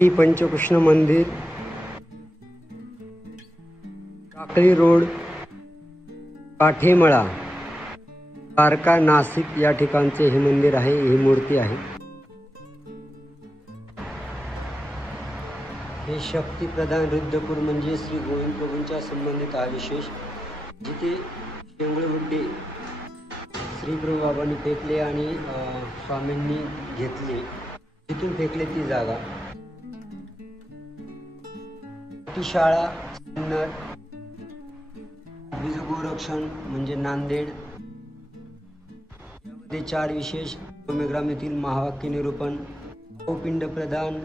श्री पंचकृष्ण मंदिर, टाकळी रोड, काठेमळा, कारका, नाशिक या ठिकाणचे हे मंदिर आहे, ही मूर्ती आहे। हे शक्ती प्रधान रुद्रपूर म्हणजे श्री गोविंद प्रभूंच्या संबंधित हा विशेष, जिथे शेंगुळगुड्डे श्री प्रभू बाबांनी फेकले आणि स्वामींनी घेतले, तिथून फेकले ती जागा। ती शाळा सिन्नर, बीज गोरक्षण म्हणजे नांदेड, यामध्ये 4 विशेष, डोमेग्राम येथील महावाक्य निरूपण, पिंड प्रदान,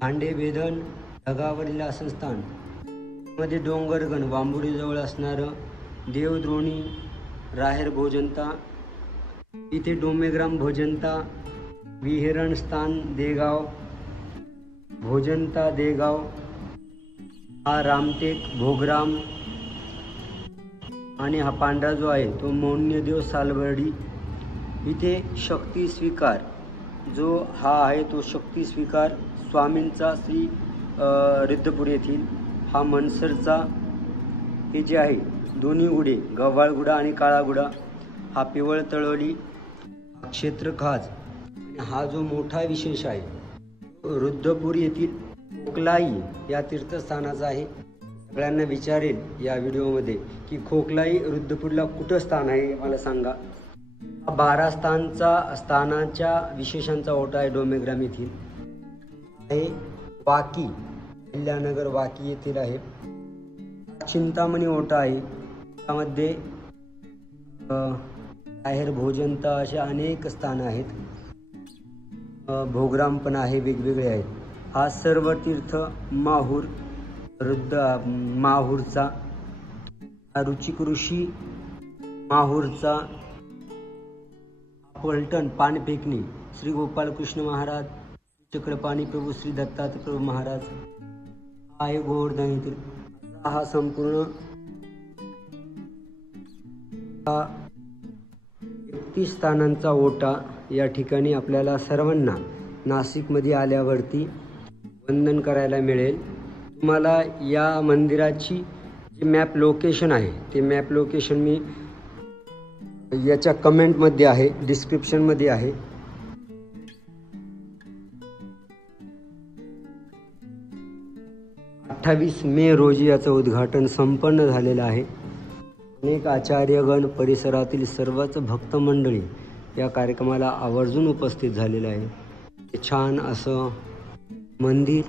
भांडे भेदन, ढगावरील आसनस्थान, मध्ये डोंगरगण, वांबुडी जवळ असणारं देवद्रोणी, राहेर भोजनता, इथे डोमेग्राम भोजनता, विहरण स्थान देगाव, भोजनता देगाव, हा रामटेक भोगराम, आणि हा पांढरा जो आहे तो मौन्यदेव सालबर्डी। इथे शक्ती स्वीकार जो हा आहे तो शक्ती स्वीकार स्वामींचा श्री रुद्रपूर येथील, हा मनसरचा हे जे आहे दोन्ही गुडे, गव्हाळगुडा आणि काळागुडा, हा पिवळ तळवली, क्षेत्र खाज, हा जो मोठा विशेष आहे रुद्रपूर येथील खोकलाई या तीर्थस्थानाचा आहे। सगळ्यांना विचारेल या व्हिडिओमध्ये की खोकलाई रुद्रपूरला कुठं स्थान आहे मला सांगा। 12 स्थानाच्या विशेषांचा ओटा आहे डोमेग्राम येथील आहे। वाकी, कल्याणनगर वाकी येथील आहे। चिंतामणी ओटा आहे, त्यामध्ये आहेर भोजनता अशा अनेक स्थान आहेत। भोगराम पण आहे, वेगवेगळे आहेत। हा सर्व तीर्थ माहूर माहूरचा, रुचिक ऋषी माहूरचा, पलटण पाणी फेकणे श्री गोपालकृष्ण महाराज, चक्रपाणी प्रभू श्री दत्तात्रय प्रभू महाराज, आहे गोवर्धन येथील। हा संपूर्ण 31 स्थानांचा ओटा या ठिकाणी आपल्याला सर्वांना नाशिकमध्ये आल्यावरती वंदन करायला मिळेल। तुम्हाला या मंदिराची जी मॅप लोकेशन आहे ते मॅप लोकेशन मी याच्या कमेंटमध्ये आहे, डिस्क्रिप्शनमध्ये आहे। अठ्ठावीस मे रोजी याचं उद्घाटन संपन्न झालेलं आहे। अनेक आचार्यगण, परिसरातील सर्वच भक्त मंडळी या कार्यक्रमाला आवर्जून उपस्थित झालेलं आहे। छान असं मंदिर,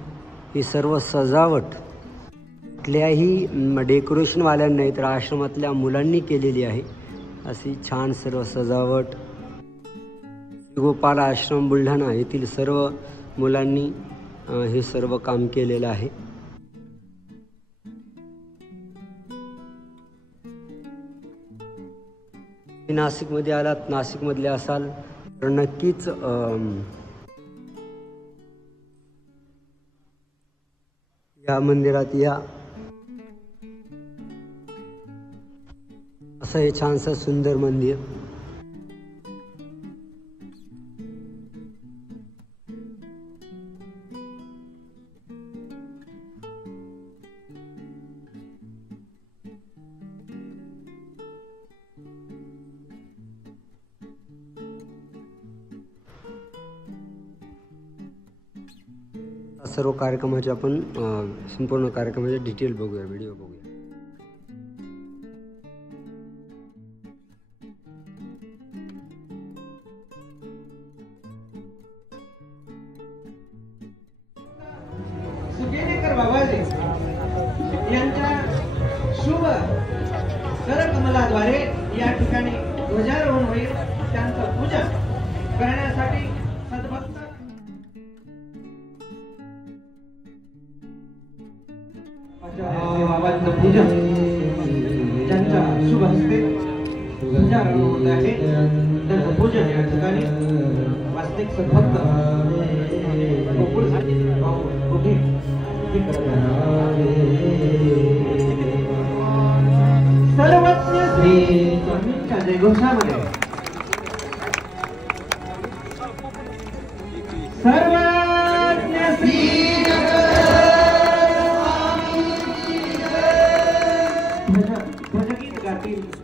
ही सर्व सजावट कुठल्याही डेकोरेशनवाल्यांना नाही तर आश्रमातल्या मुलांनी केलेली आहे। अशी छान सर्व सजावट गोपाल आश्रम बुलढाणा येथील सर्व मुलांनी हे सर्व काम केलेलं आहे। नाशिकमध्ये आलात, नाशिकमधले असाल तर नक्कीच या मंदिरात या। असं हे छानसं सुंदर मंदिर, सर्व कार्यक्रमाचे आपण संपूर्ण कार्यक्रमाचे डिटेल बघूया, व्हिडिओ बघूया। सुकेनेकर बाबाजी यांच्या शुभ करकमलाद्वारे या ठिकाणी ध्वजारोहण होईल। त्यांचं पूजन करण्यासाठी सद्भक्त बाबांचं पूजन त्यांच्या शुभ हस्ते ध्वजारोहण होत आहे। त्यांचं पूजन या ठिकाणी वास्तविक सद्भक्त सर्वज्ञ श्री स्वामींच्या जयघोषामध्ये सर्वज्ञ श्री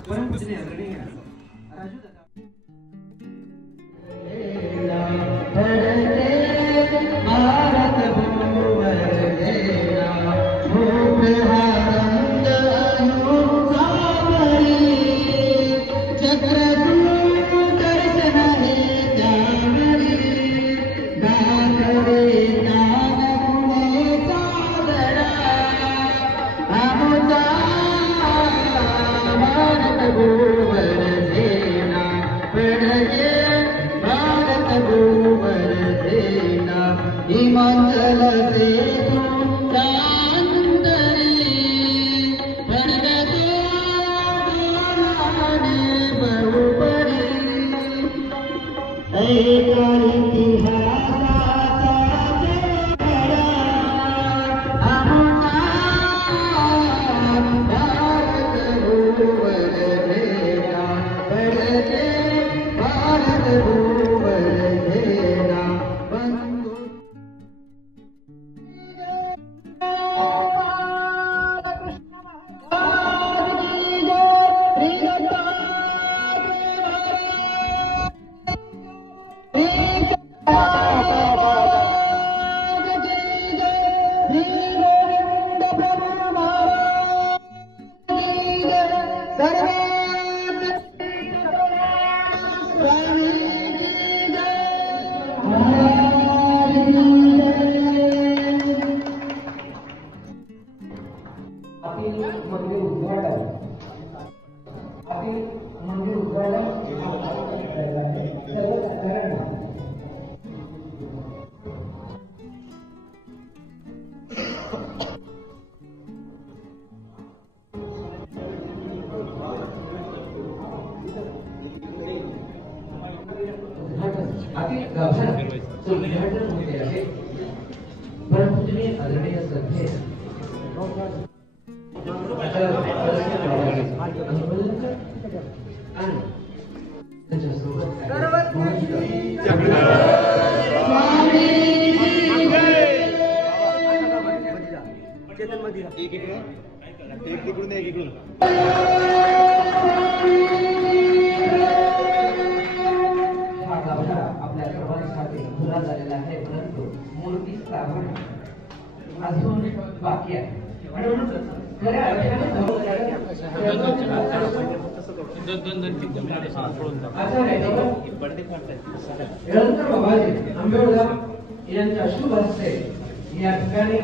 परमपूजनीय आदरणीय राजू दादा परमपूजनीय आदरणीय सभे आपल्या सर्वांसाठी पुरा झालेला आहे, परंतु मूर्ती स्थापन अजून बाकी आहे. म्हणून खऱ्या अर्थाने निरंतर बाबाजी आंबेडकर यांच्या शुभ हस्ते या ठिकाणी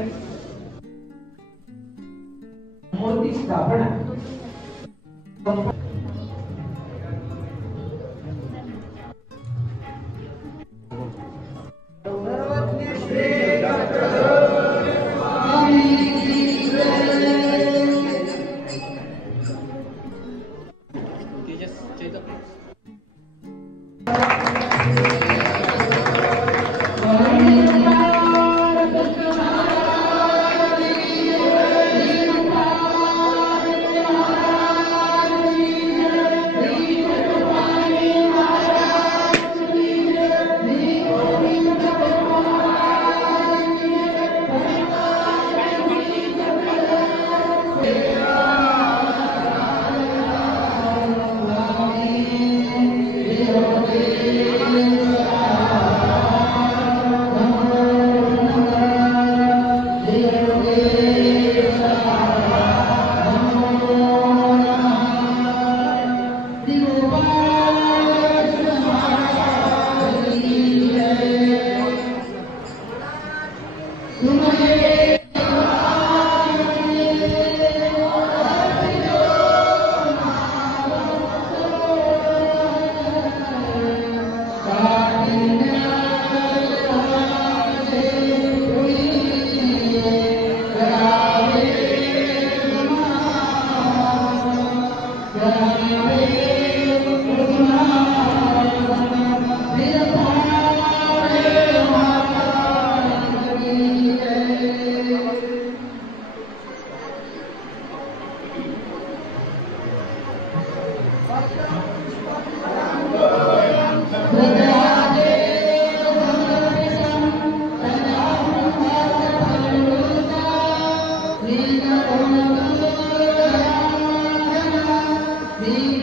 मूर्ती स्थापना Be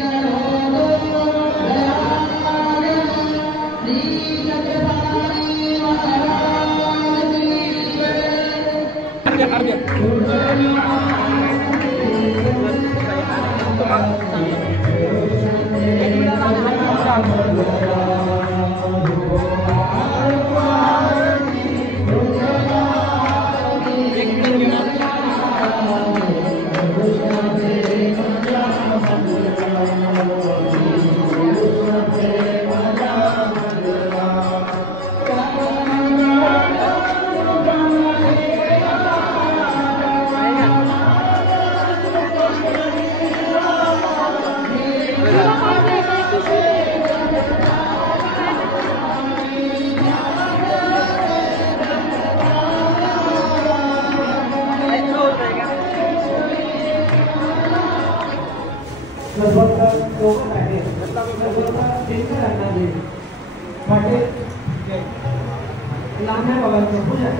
लांब्या बाबांचं पूजन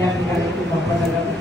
या ठिकाणी संपन्न झालं.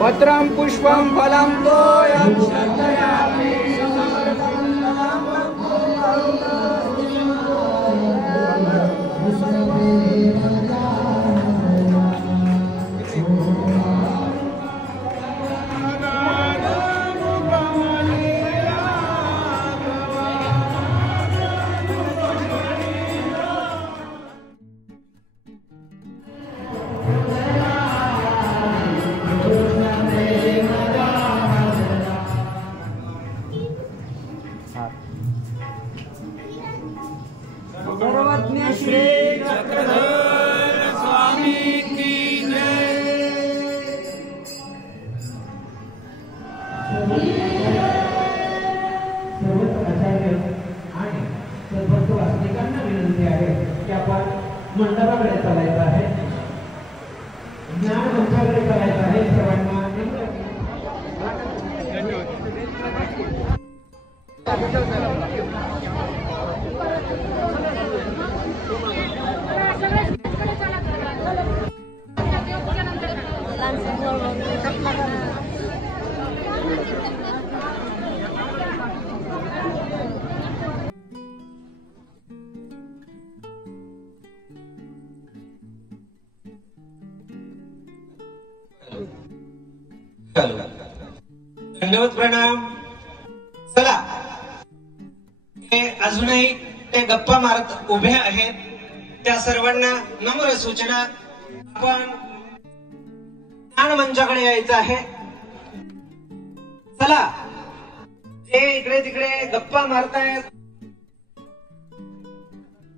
पत्रं पुष्पं फलं तोयं श्रद्धयामि सर्वज्ञ श्री चक्रधर स्वामी की जय। सर्व आचार्य आणि सर्व वास्तविकांना विनंती आहे की आपण मंडपाकडे चालायचं आहे, ज्ञान मंचाकडे चालायचं आहे. सर्वांना दंडवत प्रणाम. चला, ते अजूनही ते गप्पा मारत उभे आहेत त्या सर्वांना नम्र सूचना, आपण ज्ञान मंचाकडे यायचं आहे. चला, ते इकडे तिकडे गप्पा मारतायत,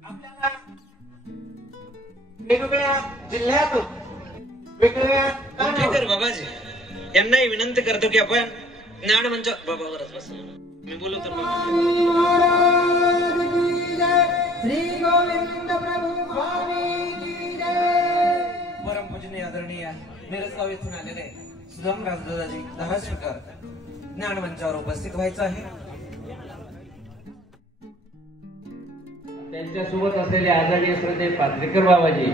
आपल्याला वेगवेगळ्या जिल्ह्यातून वेगवेगळ्या बाबाजी यांनाही विनंती करतो की आपण ज्ञान मंच बाबावरच बस. मी बोलू तर श्री गोविंद प्रभू स्वामी की जय. परमपूजनीय आदरणीय मिरजगाव येथून आलेले सुदाम राजदादाजी धाराशिवकर ज्ञान मंचावर उपस्थित व्हायचं आहे. त्यांच्यासोबत असलेले आदरणीय श्रद्धेय पात्रेकर बाबाजी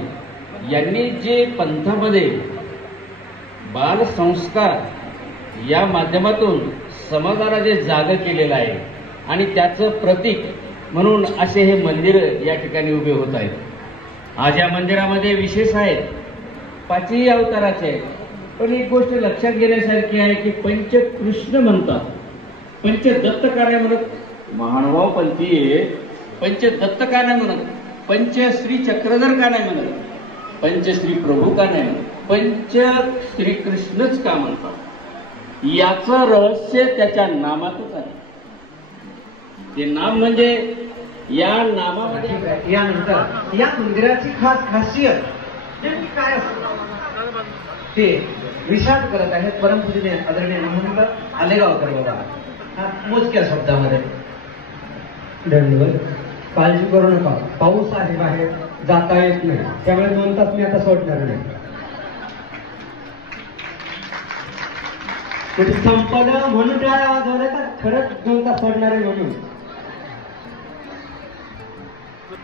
यांनी जे पंथामध्ये बाल संस्कार या माध्यमातून समाजाला जे जागं केलेलं आहे आणि त्याचं प्रतीक म्हणून असे हे मंदिर या ठिकाणी उभे होत आहेत. आज या मंदिरामध्ये विशेष आहेत, 5ही अवताराचे आहेत. पण एक गोष्ट लक्षात घेण्यासारखी आहे की पंचकृष्ण म्हणतात, पंचदत्त का नाही म्हणत, महानुभाव पंथी पंचदत्त का नाही म्हणत, पंचश्री चक्रधर का नाही म्हणत, पंचश्री प्रभू का नाही म्हणत, पंच श्रीकृष्णच का म्हणतात. याचं रहस्य त्याच्या नामातच आहे. ते नाम म्हणजे या नामामध्ये यानंतर या मंदिराची खास खासियत नेमकी काय असते ते विचार करत आहेत परमपूजनीय आदरणीय महंत आलेगावकर बाबा मोजक्या शब्दामध्ये. धन्यवाद. काळजी करू नका, पाऊस आहे बाहेर, जाता येत नाही, त्यामुळे 2 तास मी आता सोडणार नाही. संपलं म्हणून टाळ्या वाजवल्या तर खरंच 2 तास सोडणार आहे म्हणून.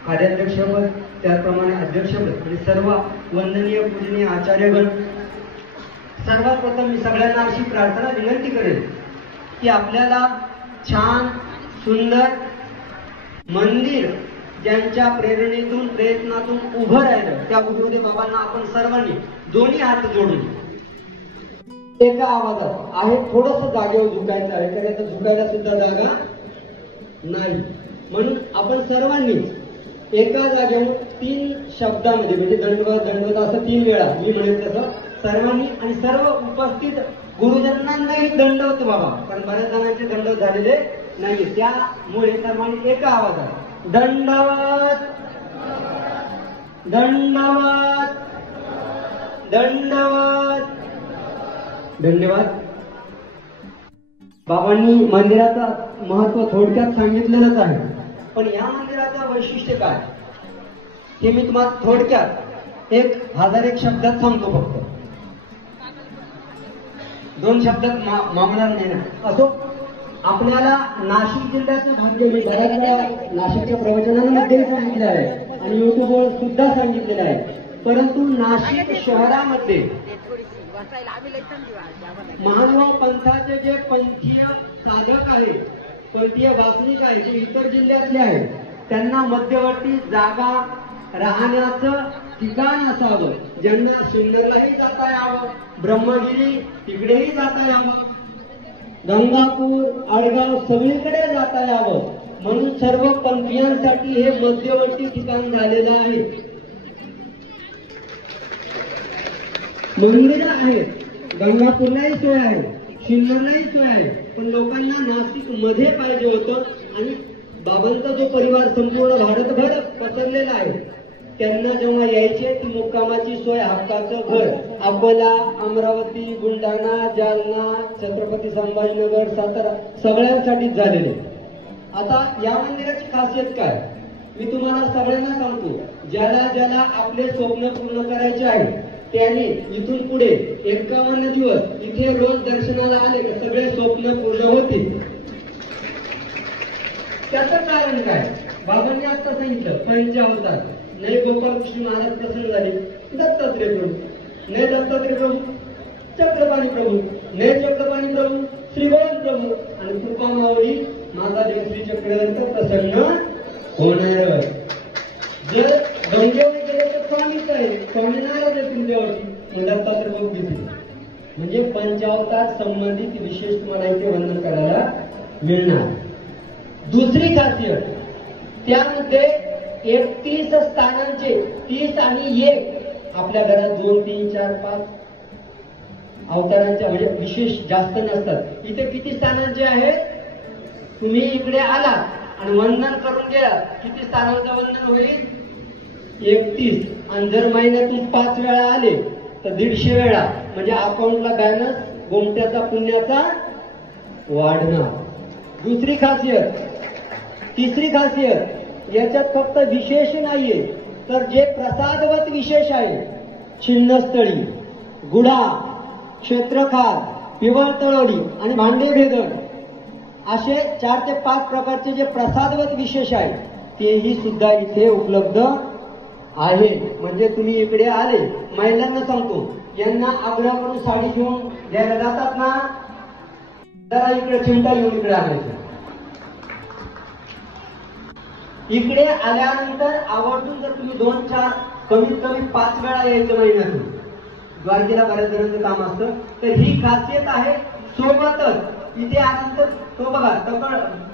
कार्याध्यक्षपद त्याचप्रमाणे अध्यक्षपद आणि सर्व वंदनीय पूजनीय आचार्यगण, सर्वात प्रथम मी सगळ्यांना अशी प्रार्थना विनंती करेन की आपल्याला छान सुंदर मंदिर ज्यांच्या प्रेरणेतून प्रयत्नातून उभं राहिलं त्या उद्योगी बाबांना आपण सर्वांनी दोन्ही हात जोडून एका आवाजात आहे थोडंसं जागेवर झुकायचं आहे, तर याचं झुकायला सुद्धा जागा नाही. म्हणून आपण सर्वांनी एका जागेवर 3 शब्दामध्ये म्हणजे दंडवत दंडवत असं 3 वेळा मी म्हणेन तसं सर्वांनी आणि सर्व उपस्थित गुरुजनांनाही दंडवत बाबा, कारण बऱ्याच जणांचे दंडवत झालेले नाही, त्यामुळे सर्वांनी एका आवाजात दंडवत दंडवत दंडवत. धन्यवाद. बाबांनी मंदिराचं महत्व थोडक्यात सांगितलेलंच आहे, पण या मंदिराचं वैशिष्ट्य काय हे मी तुम्हाला थोडक्यात 1001 शब्दात सांगतो. फक्त 2 शब्दात मामणार नाही ना. असो, आपल्याला नाशिक जिल्ह्याचं भाग्य मी बऱ्याच वेळा नाशिकच्या प्रवचनांमध्ये सांगितलं आहे आणि युट्यूबवर सुद्धा सांगितलेलं आहे, परंतु नाशिक शहरामध्ये महानुभाव पंथाचे जे पंथीय साधक आहेत, पंथीय वासनिक आहेत, जे इतर जिल्ह्यातले आहेत, त्यांना मध्यवर्ती जागा राहण्याचं ठिकाण असावं, ज्यांना सुंदरलाही जाता यावं, ब्रह्मगिरी तिकडेही जाता यावं, गंगापूर आडगाव सगळीकडे जाता यावं, म्हणून सर्व पंथीयांसाठी हे मध्यवर्ती ठिकाण झालेलं आहे. मंदिरं आहेत, गंगापूरलाही सोय आहे, शिन्नरलाही सोय आहे, पण लोकांना नाशिक मध्ये पाहिजे होतं आणि बाबांचा जो परिवार संपूर्ण भारतभर पसरलेला आहे, त्यांना जेव्हा यायचे ती मुक्कामाची सोय, हक्काचं घर अकोला, अमरावती, बुलढाणा, जालना, छत्रपती संभाजीनगर, सातारा सगळ्यांसाठीच झालेले. आता या मंदिराची खासियत काय मी तुम्हाला सगळ्यांना सांगतो. ज्याला ज्याला आपले स्वप्न पूर्ण करायचे आहे त्याने इथून पुढे 51 दिवस इथे रोज दर्शनाला आले तर सगळे स्वप्न पूर्ण होतील. त्याचं कारण काय बाबांनी आता सांगितलं, पंचावतार. नाही गोपालकृष्ण महाराज प्रसन्न झाले, दत्तात्रय प्रभू. नाही दत्तात्रय प्रभू, चक्रपाणी प्रभू. नाही चक्रपाणी प्रभू, श्रीगोविंद प्रभू. आणि कृपामावळी माझा देव श्री चक्रधर प्रसन्न होणार. जर गंगेवर गेले तर स्वामीच आहे, स्वामी नाराज आहे तुमच्यावरती, दत्तात्रय प्रभू घेतील. म्हणजे पंचावतार संबंधित विशेष तुम्हाला इथे वंदन करायला मिळणार. दुसरी खासियत त्यामध्ये 31 स्थानांचे 30 आणि 1 आपल्या घरात 2, 3, 4, 5 अवतारांच्या म्हणजे विशेष जास्त नसतात. इथे किती स्थानांचे आहेत? तुम्ही इकडे आलात आणि वंदन करून गेलात, किती स्थानांचं वंदन होईल? 31. आणि जर महिन्यातून 5 वेळा आले तर 150 वेळा, म्हणजे अकाउंटला बॅलन्स गोमट्याचा पुण्याचा वाढणार. दुसरी खासियत. तिसरी खासियत याच्यात फक्त विशेष नाहीये तर जे प्रसादवत विशेष आहे, छिन्नस्थळी, गुढा, क्षेत्रखार, पिवळतळवडी आणि भांडे भेदन असे 4 ते 5 प्रकारचे जे प्रसादवत विशेष आहे तेही सुद्धा इथे उपलब्ध आहे. म्हणजे तुम्ही इकडे आले, महिलांना सांगतो, यांना आग्रह करून साडी घेऊन द्यायला जातात ना, जरा इकडे चिमटा घेऊन इकडे आणायचं. इकडे आल्यानंतर आवर्जून जर तुम्ही 2-4 कमीत कमी 5 वेळा यायचं महिन्यातून, द्वारकेला बऱ्याच जणांचं काम असतं, तर ही खासियत आहे. सोबतच इथे आल्यानंतर तो बघा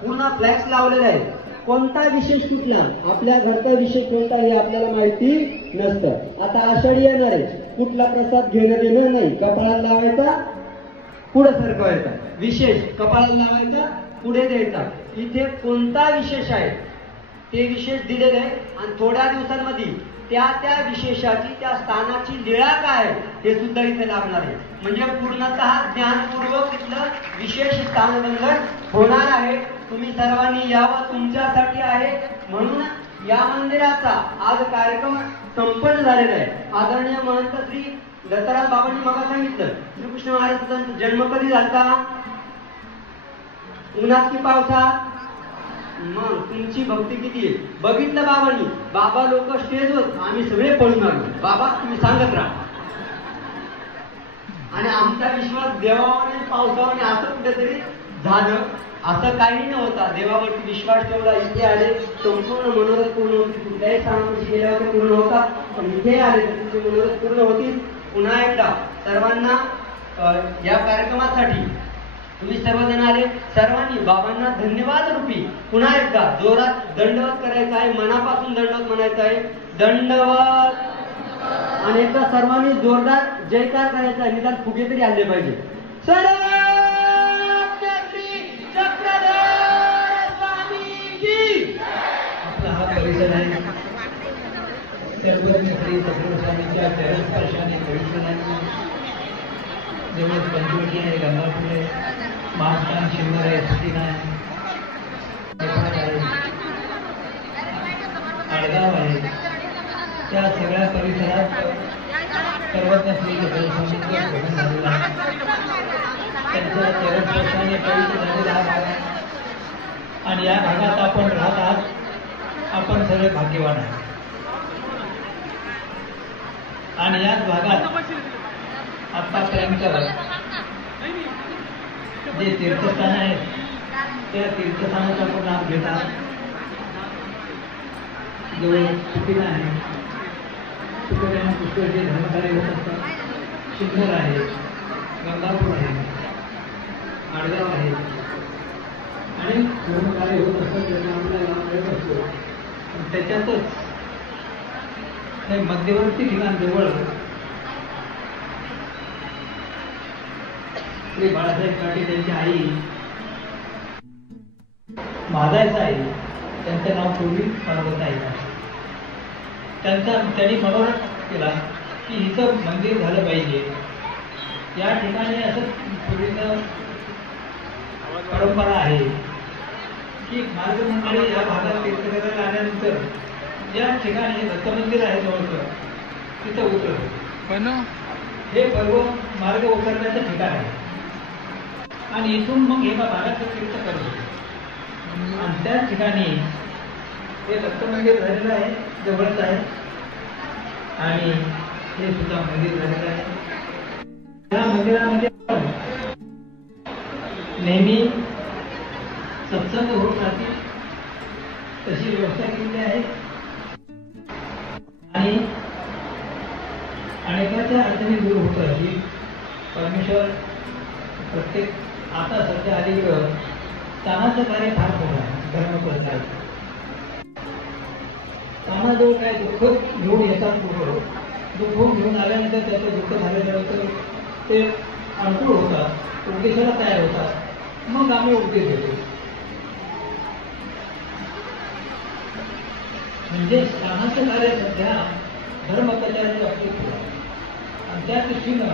पूर्ण फ्लॅक्स लावलेला आहे. कोणता विशेष कुठला, आपल्या घरचा विशेष कोणता हे आपल्याला माहिती नसतं. आता आषाढी येणार आहे, कुठला प्रसाद घेणं देणं नाही, कपाळाला लावायचा पुढे सरकवायचा, विशेष कपाळाला लावायचा पुढे द्यायचा. इथे कोणता विशेष आहे ते विशेष दिलेले आहे आणि थोड्या दिवसांमध्ये त्या विशेषाची, त्या स्थानाची लीळा काय हे सुद्धा इथे लागणार आहे. म्हणजे पूर्णतः ज्ञानपूर्वक इथलं विशेष स्थानबंधन होणार आहे. तुम्ही सर्वांनी यावं, तुमच्यासाठी आहे. म्हणून या मंदिराचा आज कार्यक्रम संपन्न झालेला आहे. आदरणीय महंत श्री दत्ताराम बाबांनी मला सांगितलं, श्रीकृष्ण महाराजांचा जन्म कधी झाला, उन्हात की पावसात. मग तुमची भक्ती किती आहे बघितलं बाबांनी. बाबा लोक स्टेजवर, आम्ही सगळे पळून आलो, बाबा तुम्ही सांगत राहा. आणि आमचा विश्वास देवावर पावसावर असं कुठेतरी झालं, असं काही नव्हता. देवावरती विश्वास ठेवला, इथे आले, संपूर्ण मनोरथ पूर्ण होती. कुठल्याही स्थानामध्ये गेल्यावर पूर्ण होता, पण इथे आले तर तुमचे मनोरथ पूर्ण होतील. पुन्हा एकदा सर्वांना या कार्यक्रमासाठी तुम्ही सर्वजण आले, सर्वांनी बाबांना धन्यवाद रूपी पुन्हा एकदा जोरात दंडवत करायचा आहे, मनापासून दंडवत म्हणायचं आहे. दंडवत. आणि एकदा सर्वांनी जोरदार जयकार करायचा आहे. निदान फुगे तरी आणले पाहिजे. आपला हा परिसर आहे सर्वज्ञ श्री चक्रवर्तीच्या चरणस्पर्शाने पवित्र जवळ पंचवटी आहे, गंगापूर आहे, महास्थान शिवनेर आहे, सुटीन आहे, आडगाव आहे. त्या सगळ्या परिसरात सर्वज्ञ श्री चक्रवर्तीचं भ्रमण झालेलं आहे. त्यांच्या चरणस्पर्शाने पवित्र झालेला हा भाग आहे. आणि या भागात आपण राहत आहात, आपण सगळे भाग्यवान आहे. आणि याच भागात आतापर्यंत जे तीर्थस्थान आहेत त्या तीर्थस्थानाचा आपण लाभ घेतात. जवळ सुटीन आहे, सुटीन पुष्कळचे धर्मकार्य होत असतात. शिवनेर आहे, गंगापूर आहे, आडगाव आहे, आणि धर्मकार्य होत असतात. त्यांना आपल्याला लाभ मिळत असतो. त्याच्यातच हे मध्यवर्ती ठिकाण जवळ श्री बाळासाहेब काटे त्यांची आई महादायचा आहे, त्यांचं नाव पूर्वी पार्वताई आहे. त्यांनी मनोरथ केला की हिचं मंदिर झालं पाहिजे. या ठिकाणी असं पूर्वीचं परंपरा आहे की मार्गमंदिर या भागात तीर्थ करायला आल्यानंतर या ठिकाणी दत्त मंदिर आहे जवळचं, तिथं उतरतो. हे पर्व मार्ग उतरण्याचं ठिकाण आहे. आणि इथून मग एका भागाचं तीर्थ करतो. आणि त्याच ठिकाणी हे दत्त मंदिर झालेलं आहे, जवळच आहे. आणि हे सुद्धा मंदिर झालेलं आहे. या मंदिरामध्ये नेहमी सत्संग होत राहतील तशी व्यवस्था केलेली आहे. आणि अनेकाच्या अडचणी दूर होत राहतील. परमेश्वर प्रत्येक आता सध्या अलीकडं तानाचं कार्य फार मोठं आहे. धर्मप्रचार तानाजवळ काय दुःख घेऊन येतात लोक. दुःख घेऊन आल्यानंतर त्याचं दुःख झाल्यानंतर ते अनुकूल होतात, उपदेशाला तयार होतात. मग आम्ही उपदेश देतो. म्हणजे तानाचं कार्य सध्या धर्मप्रचाराच्या बाबतीत सुरू आहे. आणि त्या दृष्टीनं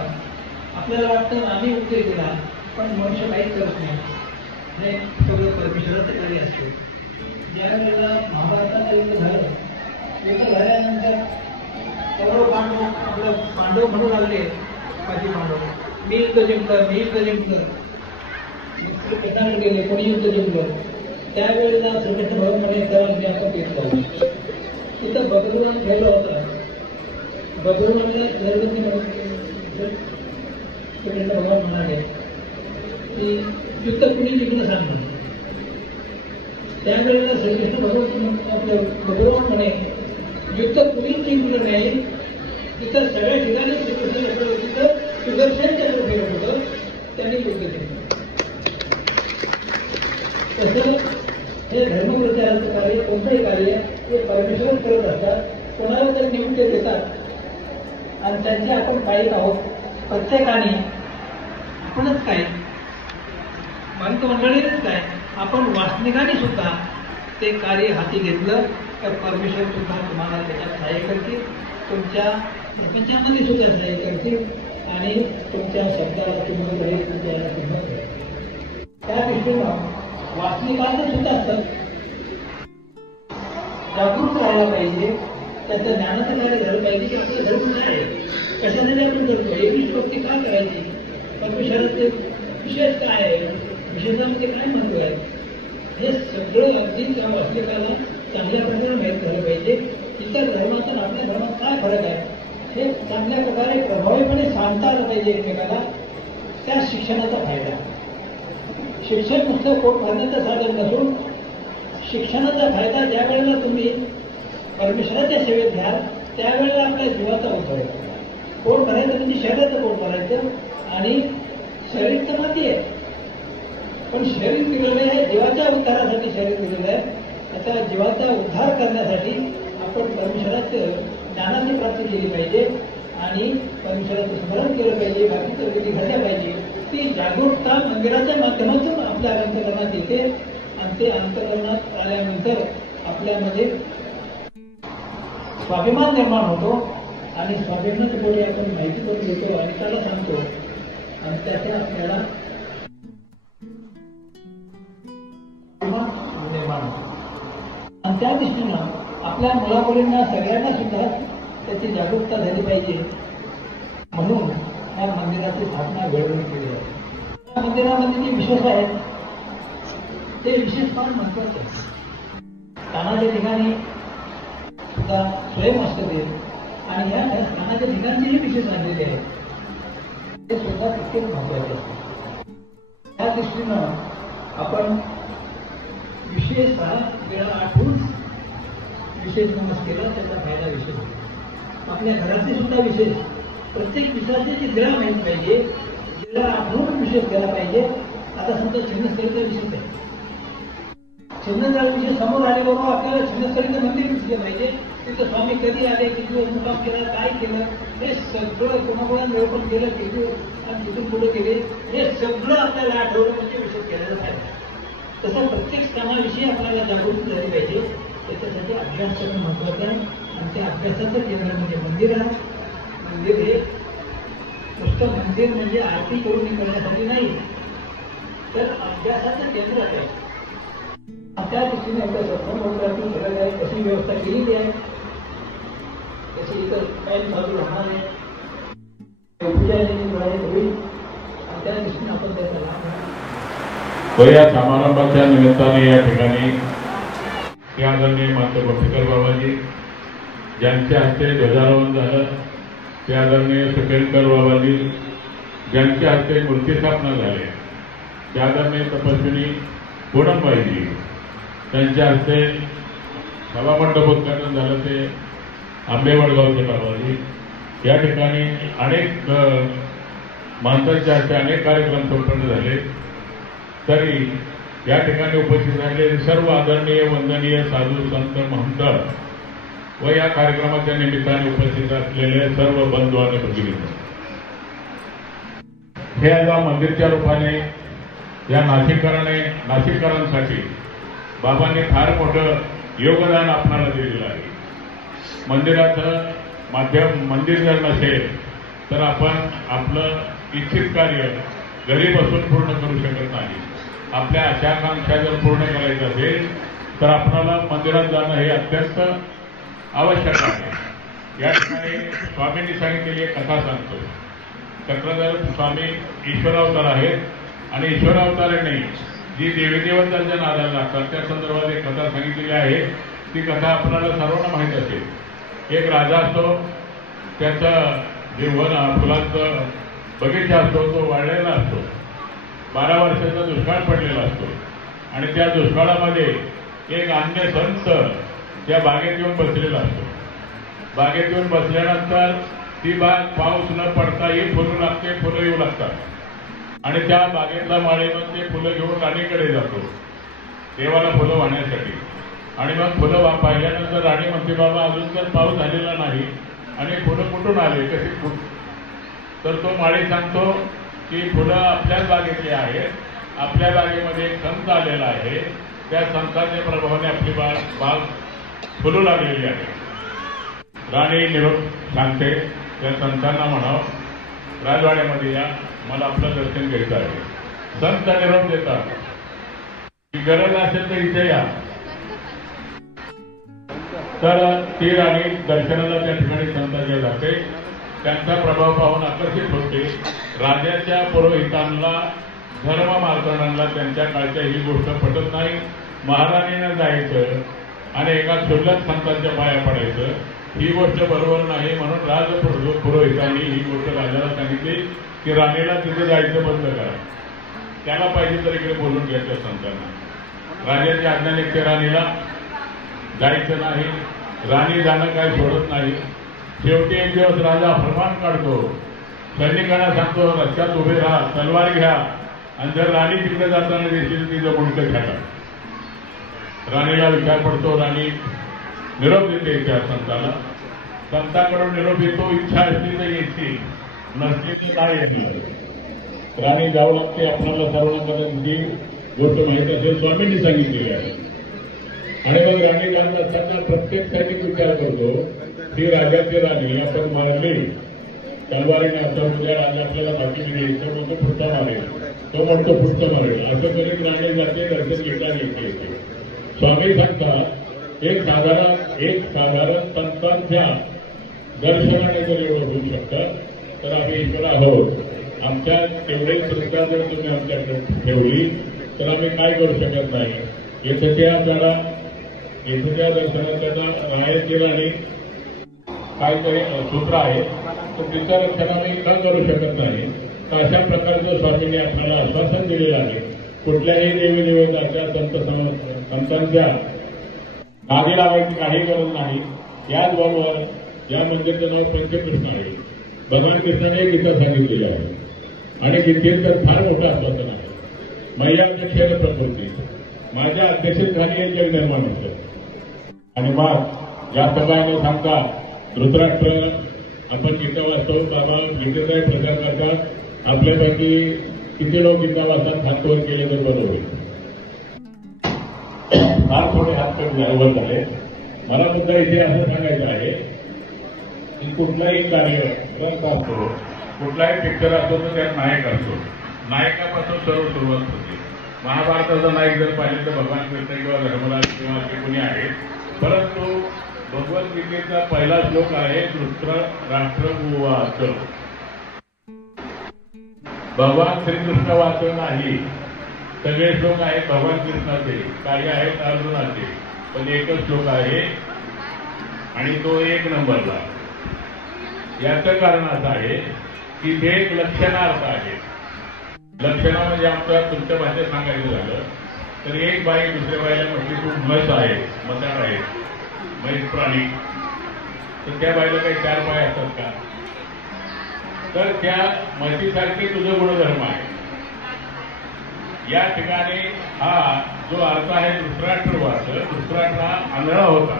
आपल्याला वाटतं आम्ही उपदेश दिला पण मनुष्य काहीच करत नाही. हे सगळं परमेश्वराचं कार्य असते. ज्या वेळेला महाभारताचं युद्ध झालं, युद्ध झाल्यानंतर कौरव पांडव आपलं पांडव म्हणू लागले, माझी पांडव मी युद्ध जिंकलं, मी युद्ध जिंकलं. कशाला गेले, कोणी युद्ध जिंकलं. त्यावेळेला श्रीकृष्ण भगवान तेव्हा मी आपण घेतलं तिथं बबरूवन ठेवलं होतं. बबरूवनला श्रीकृष्ण भगवान म्हणाले की युद्ध कुणी जिंकलं सांग. त्यावेळेला श्रीकृष्ण बबरूवन म्हणे युद्ध कुणी जिंकलं नाही. तिथं सगळ्या ठिकाणी श्रीकृष्ण तिथं सुदर्शन चक्र फिरत होतं, त्यांनी युद्ध केलं. तसं हे धर्मप्रचाराचं कार्य कोणतंही कार्य हे परमेश्वर करत असतात. कोणाला तर नियुक्त देतात आणि त्यांचे आपण पाहिजे आहोत. प्रत्येकाने आपणच काय मानक मंडळीनेच काय आपण वासनिकाने सुद्धा ते कार्य हाती घेतलं तर परमेश्वर सुद्धा तुम्हाला त्याच्यात सहाय्य करतील, तुमच्या प्रपंचामध्ये सुद्धा सहाय्य करतील आणि तुमच्या शब्दाला किंमत राहील, तुमच्या याला किंमत राहील. त्या दृष्टीनं वाचनिकांचं सुद्धा असतं जागरूक राहायला पाहिजे. त्याचं ज्ञानाचं कार्य झालं पाहिजे की आपलं धर्म काय आहे, कशासाठी आपण करतो, एकवीस भक्ती का करायची, परमेश्वराचे विशेष काय आहे, विशेषामध्ये काय महत्व आहे, हे सगळं अगदी त्या वाचनिकाला चांगल्या प्रकारे माहीत झालं पाहिजे. इतर धर्माचा आणि आपल्या धर्मात काय फरक आहे हे चांगल्या प्रकारे प्रभावीपणे सांगता आलं पाहिजे एकमेकाला. त्या शिक्षणाचा फायदा. शिक्षण नुसतं पोट भरण्याचं साधन नसून शिक्षणाचा फायदा ज्या वेळेला तुम्ही परमेश्वराच्या सेवेत घ्याल त्यावेळेला आपल्या जीवाचा उद्धार होतो. पोट भरायचं म्हणजे शरीराचं पोट भरायचं आणि शरीर तर माती आहे पण शरीर दिलेलं आहे जीवाच्या उद्धारासाठी. शरीर दिलेलं आहे त्याचा जीवाचा उद्धार करण्यासाठी आपण परमेश्वराचं ज्ञानाची प्राप्ती केली पाहिजे आणि परमेश्वराचं स्मरण केलं पाहिजे, बाकीचं विधी घडल्या पाहिजे. ती जागरूकता मंदिराच्या माध्यमातून आपल्या अंतकरणात येते आणि ते अंतकरणात आल्यानंतर आपल्यामध्ये स्वाभिमान निर्माण होतो आणि स्वाभिमानाची आपण माहिती करून घेतो आणि त्याला सांगतो आणि त्याचा आपल्याला निर्माण होतो. आणि त्या दृष्टीनं आपल्या मुलामुलींना सगळ्यांना सुद्धा त्याची जागरूकता झाली पाहिजे म्हणून या मंदिराची स्थापना वेळोवेळी केली आहे. या मंदिरामध्ये जे विशेष आहेत ते विशेष फार महत्वाचे आहे. स्थानाच्या ठिकाणी सुद्धा स्वयंअष्टदेव आणि या स्थानाच्या ठिकाणचेही विशेष आणलेले आहेत ते सुद्धा तितकेच महत्वाचे असतात. त्या दृष्टीनं आपण विशेषतः वेळा आठवून विशेष नमस केला त्याचा फायदा विशेष होतो. आपल्या घराचे सुद्धा विशेष प्रत्येक विषयाचे जे वेळा माहीत पाहिजे, वेळा आठवून विशेष केला पाहिजे. आता समजा छिन्नस्थळीचा विशेष आहे, छिन्नस्थळ विषय समोर आल्याबरोबर आपल्याला छिन्नस्थळीचं मंदिर दिसलं पाहिजे. तिथं स्वामी कधी आले, किती वेळ मुक्काम केला, काय केलं हे सगळं कोणाकोणा वेळपण केलं, किती आणि तिथून पुढे गेले हे सगळं आपल्याला आठवलं म्हणजे विशेष केलेला पाहिजे. तसं प्रत्येक स्थानाविषयी आपल्याला जागृती झाली पाहिजे. त्याच्यासाठी अभ्यास करणं महत्वाचं आहे आणि त्या अभ्यासाचं केंद्र म्हणजे मंदिर आहे. मंदिर हे नुसतं मंदिर म्हणजे आरती करून करण्यासाठी नाही तर अभ्यासाचं केंद्र आहे. त्या दृष्टीने आपल्या सत्संगोत्राची सगळं आहे कशी व्यवस्था केलेली आहे, तशी इतर काही चालू राहणार आहे, पूजा होईल आणि त्या दृष्टीने आपण त्याचा लाभ तर या समारंभाच्या निमित्ताने या ठिकाणी श्री आदरणीय माता गोपीकर बाबाजी ज्यांच्या हस्ते ध्वजारोहण झालं, श्री आदरणीय सुखेलकर बाबाजी ज्यांच्या हस्ते मूर्तिस्थापना झाली, श्री आदरणीय तपस्विनी पूनमबाईजी त्यांच्या हस्ते सभामंडप उद्घाटन झालं ते आंबेवडगावचे बाबाजी. या ठिकाणी अनेक माणसांच्या हस्ते अनेक कार्यक्रम संपन्न झाले. तरी या ठिकाणी उपस्थित राहिलेले सर्व आदरणीय वंदनीय साधू संत महंत व या कार्यक्रमाच्या निमित्ताने उपस्थित असलेले सर्व बंधू आणि भगिनी, हे आता मंदिरच्या रूपाने या नाशिककरांसाठी बाबांनी फार मोठं योगदान आपणाला दिलेलं आहे. मंदिराचं माध्यम मंदिर जर नसेल तर आपण आपलं इच्छित कार्य घरी बसून पूर्ण करू शकत नाही. आपल्या आशाकांक्षा जर पूर्ण करायचं असेल तर आपल्याला मंदिरात जाणं हे अत्यंत आवश्यक आहे. या ठिकाणी स्वामींनी सांगितलेली एक कथा सांगतो. चक्रधर स्वामी ईश्वरावतार आहेत आणि ईश्वरावतारांनी जी देवीदेवतांच्या नादाला लागतात त्या संदर्भात एक कथा सांगितलेली आहे. ती कथा आपल्याला सर्वांना माहीत असेल. एक राजा असतो, त्याचा जे वन फुलांचा बगीचा असतो तो वाढलेला असतो. 12 वर्षाचा दुष्काळ पडलेला असतो आणि त्या दुष्काळामध्ये एक अन्य संत त्या बागेत येऊन बसलेला असतो. बागेत येऊन बसल्यानंतर ती बाग पाऊस न पडताही फुलं लागते, फुलं येऊ लागतात आणि त्या बागेतला माळी मग ते फुलं घेऊन राणीकडे जातो देवाला फुलं वाहण्यासाठी. आणि मग फुलं पाहिल्यानंतर राणी म्हणते, बाबा अजून तर पाऊस झालेला नाही आणि फुलं कुठून आले, कशी तर तो माळी सांगतो की फुलं आपल्याच बागेतली आहेत. आपल्या बागेमध्ये एक संत आलेला आहे, त्या संतांच्या प्रभावाने आपली बाग फुलू लागलेली आहे. राणी निरोप सांगते त्या संतांना म्हणावं, राजवाड्यामध्ये या, मला आपलं दर्शन घ्यायचं आहे. संत निरोप देतात की गरज असेल तर इथे या. तर ती राणी दर्शनाला त्या ठिकाणी संतांच्या जाते. त्यांचा प्रभाव पाहून आकर्षित होते. राजाच्या पुरोहितांना, धर्ममार्तंडांना त्यांच्या काळच्या ही गोष्ट पटत नाही. महाराणीनं जायचं आणि एका क्षुल्लक संतांच्या पाया पडायचं, ही गोष्ट बरोबर नाही. म्हणून राज पुरोहितांनी ही गोष्ट राजाला सांगितली की राणीला तिथे जायचं बंद करा. त्याला पाहिजे तर इकडे बोलून घ्यायचं संतांना. राजाची आज्ञा निघते, राणीला जायचं नाही. राणी जाणं काय सोडत नाही. शेवटी एक दिवस राजा फरमान काढतो, सैनिकांना सांगतो रस्त्यात उभे राहा, तलवार घ्या आणि जर राणी तिकडे जाताना दिसेल तिचं मुंडकं घ्या. राणीला विचार पडतो. राणी निरोप देते त्या संताला. संतांकडून निरोप येतो, इच्छा असली तर येते, नसली तर नाही येणार. राणी जाऊ लागते. आपल्याला सर्वांना जी गोष्ट माहीत असेल स्वामींनी सांगितलेली आहे. आणि मग राणी जाणत असताना प्रत्येक सैनिक विचार करतो ती राजाची राणी आपण मारली तलवारीने, आता उद्या राजा आपल्याला बाकी मिळेल, तो म्हणतो पुढचा मारेल, तो म्हणतो पुढचं मारेल. असं करीत राणी जाते, दर्शन घेता येते. स्वामी सांगतात एक साधारण संतांच्या दर्शनाने जर एवढं होऊ शकतं तर आम्ही ईश्वर आहोत. आमच्या तेवढी श्रद्धा जर तुम्ही आमच्याकडे ठेवली तर आम्ही काय करू शकत नाही. येथे त्या दर्शनात त्यांना राहायची राणी काहीतरी सूत्र आहे तर तिचं रक्षण आम्ही न करू शकत नाही. तर अशा प्रकारचं स्वामींनी आपल्याला आश्वासन दिलेलं आहे. कुठल्याही देवी देवताच्या संतांच्या मागे लावायची काही गरज नाही. याच बरोबर या मंदिराचं नाव पंचकृष्ण आहे. भगवान कृष्णाने गीता सांगितलेली आहे आणि गीतेचं फार मोठं आश्वासन आहे. मय्याध्यक्षेन प्रकृती, माझ्या अध्यक्षतेखाली हे जग निर्माण होतं. आणि मग जास्त काय न सांगता धृतराष्ट्र आपण गीता वाचतो, बाबा गीतेचा प्रचार करतात. आपल्यापैकी किती लोक गीता वाचतात हात वर केले तर बरं होईल. फार थोडे हात वर झाले. मला सुद्धा इथे असं सांगायचं आहे की कुठलाही कार्यक्रम असतो, कुठलाही पिक्चर असतो तर त्यात नायक असतो. नायकापासून सर्व सुरुवात होते. महाभारताचा नायक जर पाहिजे तर भगवान कृष्ण किंवा धर्मराज किंवा असे कोणी आहे. परंतु भगवद्गीतेचा पहिला श्लोक आहे धृतराष्ट्र. भगवान श्रीकृष्ण वाचन नाही, सगळे श्लोक आहेत भगवान कृष्णाचे, काही आहेत अर्जुनाचे, पण एकच श्लोक आहे आणि तो 1 नंबरला. याचं कारण असं आहे की ते एक लक्षणार्थ आहे. लक्षणा म्हणजे आमच्या तुमच्या भाषेत सांगायचं झालं तर एक बाई दुसऱ्या बाईला म्हटली तू म्हस आहे, मसाड आहे, म्हैस प्राणी, तर त्या बाईला काही 4 पाय असतात का? तर त्या म्हशीसारखे तुझं गुणधर्म आहे. या ठिकाणी हा जो अर्थ आहे धृतराष्ट्र हा आंधळा होता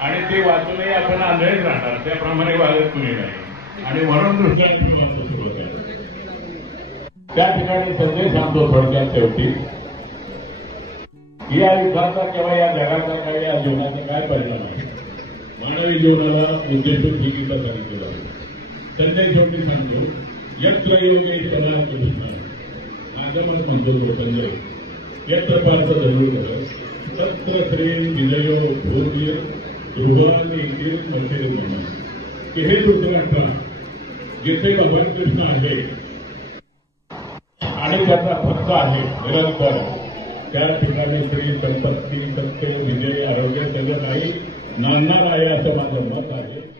आणि ते वाचूनही आपण आंधळेच राहणार, त्याप्रमाणे वागत कुणी नाही आणि म्हणून धृतराष्ट्र सुरू आहे. त्या ठिकाणी संदेश सांगतो थोडक्यात शेवटी या युद्धाचा किंवा या जगाचा काय या जीवनाचा काय परिणाम आहे. मानवी जीवनाला उद्देशून ही गीता सांगितलेला आहे. संदेश शेवटी सांगतो यत्र योगेश्वरा कृष्ण, माझं मत म्हणतो संजय, यत्र पार्थ धनुर्धर तत्र श्री विजयो भूर्य ध्रुवानी मंदिर म्हणा की हे धृतराष्ट्रा जिथे भगवान कृष्ण आहे आणि त्याचा भक्त आहे निरंतर, त्या ठिकाणी श्री संपत्ती, सत्य, विजय, आरोग्य सगळं काही नांदणार आहे असं माझं मत आहे.